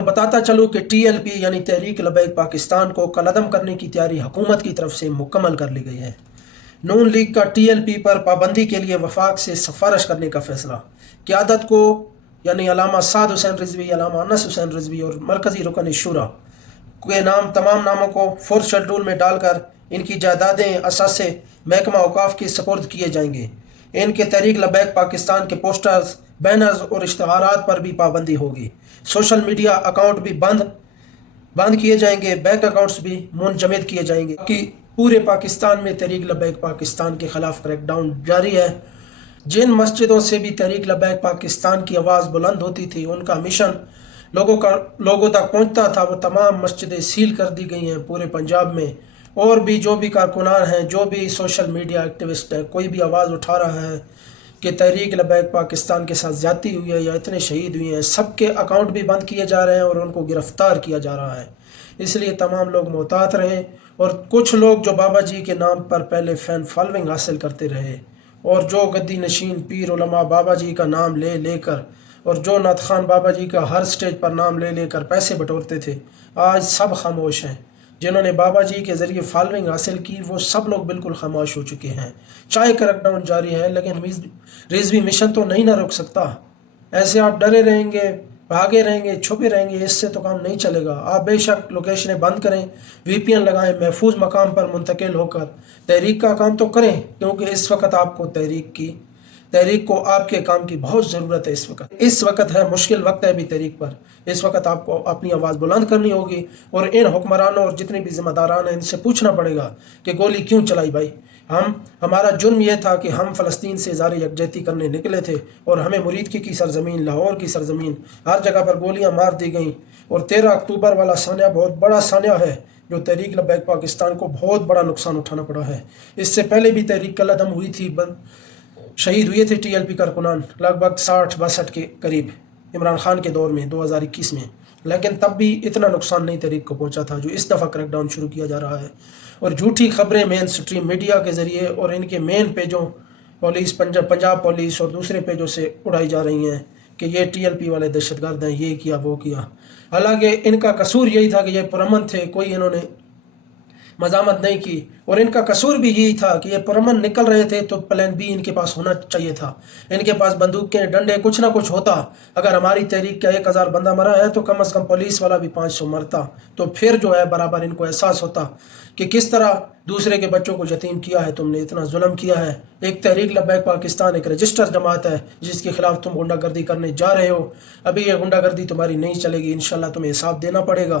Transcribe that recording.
बताता चलूँ कि TLP यानी तहरीक लबैक पाकिस्तान को कलअदम करने की तैयारी हुकूमत की तरफ से मुकम्मल कर ली गई है। नून लीग का TLP पर पाबंदी के लिए वफाक से सिफारिश करने का फैसला क़यादत को यानी अल्लामा साद हुसैन रिजवी, अल्लामा अनस हुसैन रिजवी और मरकज़ी रुकन शुरा के तमाम नामों को फोर्थ शेड्यूल में डालकर इनकी जायदादें असासे महकमा औकाफ की सपुर्द किए जाएंगे। इनके तहरीक लबैक पाकिस्तान के पोस्टर्स, बैनर्स और इश्तहारात पर भी पाबंदी होगी। सोशल मीडिया अकाउंट भी बंद किए जाएंगे, बैंक अकाउंट्स भी मुंजमद किए जाएंगे कि पूरे पाकिस्तान में तहरीक लबैक पाकिस्तान के खिलाफ क्रैकडाउन जारी है। जिन मस्जिदों से भी तहरीक लबैक पाकिस्तान की आवाज़ बुलंद होती थी, उनका मिशन लोगों तक पहुंचता था, वो तमाम मस्जिदें सील कर दी गई हैं पूरे पंजाब में। और भी जो भी कारकुनान हैं, जो भी सोशल मीडिया एक्टिविस्ट है, कोई भी आवाज़ उठा रहा है कि तहरीक लबैक पाकिस्तान के साथ ज़्यादती हुई है या इतने शहीद हुए हैं, सबके अकाउंट भी बंद किए जा रहे हैं और उनको गिरफ़्तार किया जा रहा है। इसलिए तमाम लोग मोहतात रहें। और कुछ लोग जो बाबा जी के नाम पर पहले फ़ैन फॉलोइंग हासिल करते रहे और जो गद्दी नशीन पीर उलमा बाबा जी का नाम लेकर और जो नात खान बाबा जी का हर स्टेज पर नाम लेकर पैसे बटोरते थे, आज सब खामोश हैं। जिन्होंने बाबा जी के ज़रिए फॉलोइंग हासिल की, वो सब लोग बिल्कुल खामोश हो चुके हैं। चाहे क्रैकडाउन जारी है, लेकिन रिजवी मिशन तो नहीं ना रुक सकता। ऐसे आप डरे रहेंगे, भागे रहेंगे, छुपे रहेंगे, इससे तो काम नहीं चलेगा। आप बेशक लोकेशनें बंद करें, VPN लगाएं, महफूज मकाम पर मुंतकिल होकर तहरीक का काम तो करें, क्योंकि इस वक्त आपको तहरीक को आपके काम की बहुत ज़रूरत है। इस वक्त है, मुश्किल वक्त है अभी तहरीक पर। इस वक्त आपको अपनी आवाज़ बुलंद करनी होगी और इन हुक्मरानों और जितने भी ज़िम्मेदारान हैं, इनसे पूछना पड़ेगा कि गोली क्यों चलाई भाई। हमारा जुर्म यह था कि हम फ़लस्तीन से ज़ार यकजहती करने निकले थे और हमें मुरीदकी की सरजमीन, लाहौर की सरजमीन, हर जगह पर गोलियां मार दी गईं। और 13 अक्टूबर वाला सानिया बहुत बड़ा सानिया है, जो तहरीक लबैक पाकिस्तान को बहुत बड़ा नुकसान उठाना पड़ा है। इससे पहले भी तहरीक कलअदम हुई थी, शहीद हुए थे TLP कारकुनान लगभग 60-62 के करीब इमरान खान के दौर में 2021 में, लेकिन तब भी इतना नुकसान नहीं तहरीक को पहुंचा था जो इस दफ़ा क्रैकडाउन शुरू किया जा रहा है। और झूठी खबरें मेन स्ट्रीम मीडिया के ज़रिए और इनके मेन पेजों पुलिस, पंजाब पुलिस और दूसरे पेजों से उड़ाई जा रही हैं कि ये TLP वाले दहशतगर्द हैं, ये किया वो किया। हालांकि इनका कसूर यही था कि ये पुरअमन थे, कोई इन्होंने मजामत नहीं की। और इनका कसूर भी यही था कि ये पुरअमन निकल रहे थे तो प्लान B इनके पास होना चाहिए था। इनके पास बंदूकें, डंडे, कुछ ना कुछ होता। अगर हमारी तहरीक का 1000 बंदा मरा है तो कम से कम पुलिस वाला भी 500 मरता, तो फिर जो है बराबर इनको एहसास होता कि किस तरह दूसरे के बच्चों को यतीम किया है, तुमने इतना जुल्म किया है। एक तहरीक लबैक पाकिस्तान एक रजिस्टर जमात है जिसके खिलाफ तुम गुंडागर्दी करने जा रहे हो। अभी ये गुंडागर्दी तुम्हारी नहीं चलेगी, इंशाल्लाह तुम्हें हिसाब देना पड़ेगा।